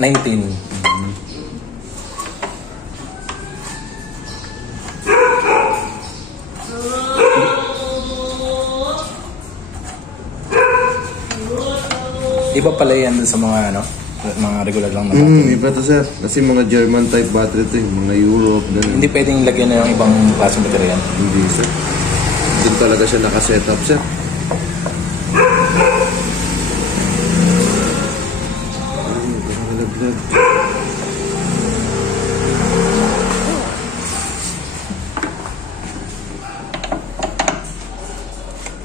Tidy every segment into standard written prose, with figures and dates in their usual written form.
19. Iba pala yan dun sa mga ano, mga regular lang na battery. Iba to sir. Kasi mga German type battery to mga Europe, ganun. Hindi pwedeng lagyan na yung ibang klaseng battery yan. Hindi sir. Doon talaga siya nakasetup sir.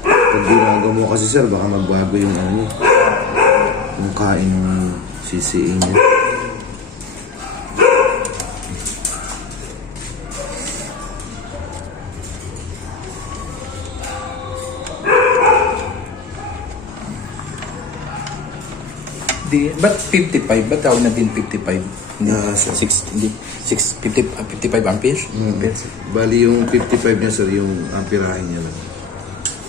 Pag ginagawa mo kasi sir, baka magbago yung ano niya. Yung kain ng CCA niya. Ba't 55? Ba't tawag na din 55? Hindi, 55 amperes? Bali yung 55 niya sir, yung amperahe niya lang.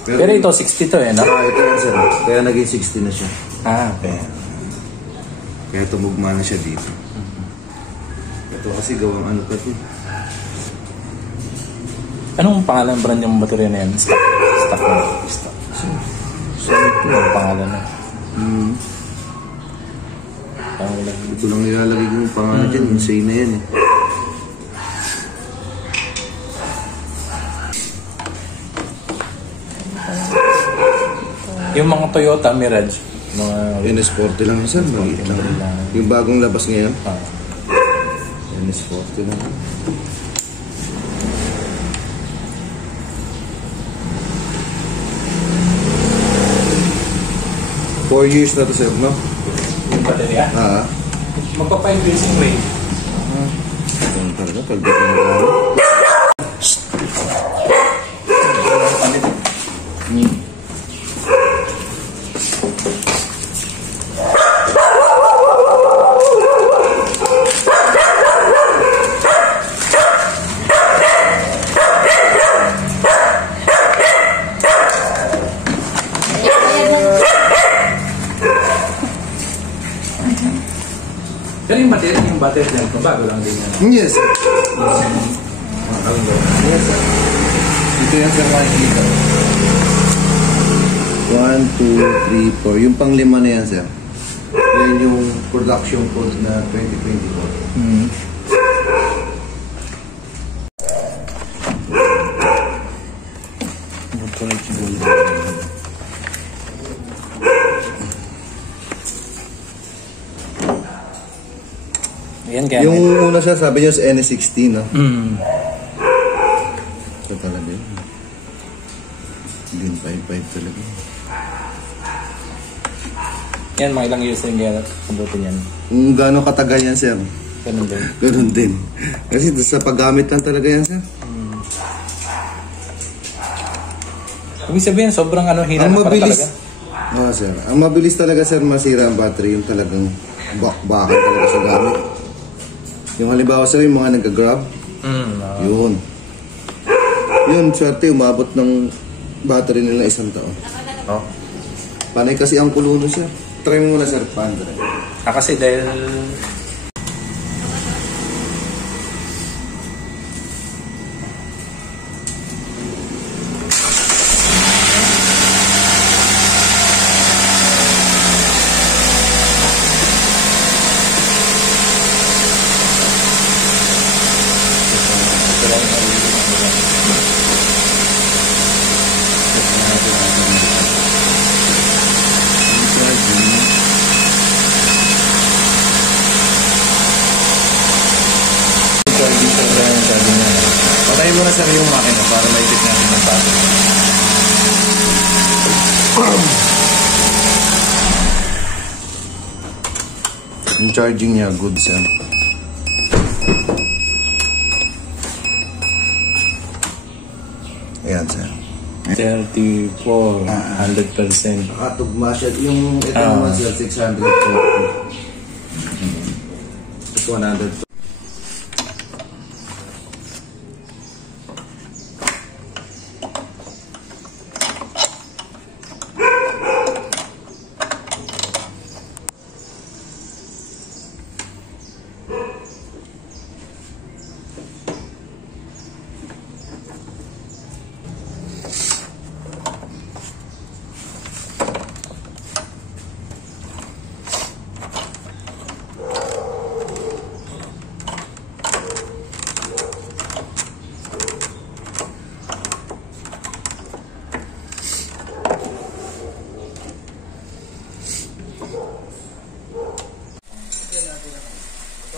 Pero ito 60 to eh, no? Ito yan sir. Kaya naging 60 na siya. Okay. Kaya tumugma na siya dito. Ito kasi gawang ano pa ito. Anong pangalan brand yung baterya na yan? Stock na. Stock. Anong pangalan na? Ito lang nilalagay ko yung pangalan dyan. Insane na yan eh. Yung mga Toyota Mirage, mga NS40 lang sir, maliit lang. Yung bagong labas ngayon. NS40 lang. Four years na to sir, no? yung baterya. Magpa-5 years in range. Ito talaga, pagdating ng araw. Pero yung battery niya, bago lang din yan. Yes sir. Yes sir. Ito yan sir, makikita. 1, 2, 3, 4. Yung pang-5 na yan sir. Yan yung production code na 2024. Yan, kaya yung una siya, sabi niyo sa NS16, no? Ito talaga yun. Din 5.5 talaga. Yan, mga ilang years yung kaya kumbutin yan. Kung gaano katagal yan, sir? Ganun din. Ganun din. Kasi sa paggamit lang talaga yan, sir. Ibig sabihin, sobrang hina na para talaga. Sir. Ang mabilis talaga, sir, masira ang battery. Yung talagang bakbakan talaga sa gamit. Yung halimbawa, sir, yung mga nag-grab. Yun. Yun, swerte, umabot ng battery nila 1 taon. Panay kasi ang kuluno, sir. Try mo muna, sir, Pandre. Kasi dahil Patayin mo na, sir, yung makina para maipit natin ng battery. Yung charging niya, good, sir. Ayan, sir. 34, 100%. Nakatugma siya. Yung ito naman, sir, 640. Ito 100.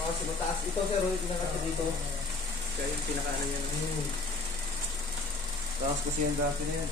kasi mataas. Ito sir, ito na kasi dito. Kaya yung pinakaano yan. Taas kasi yan dati na yan.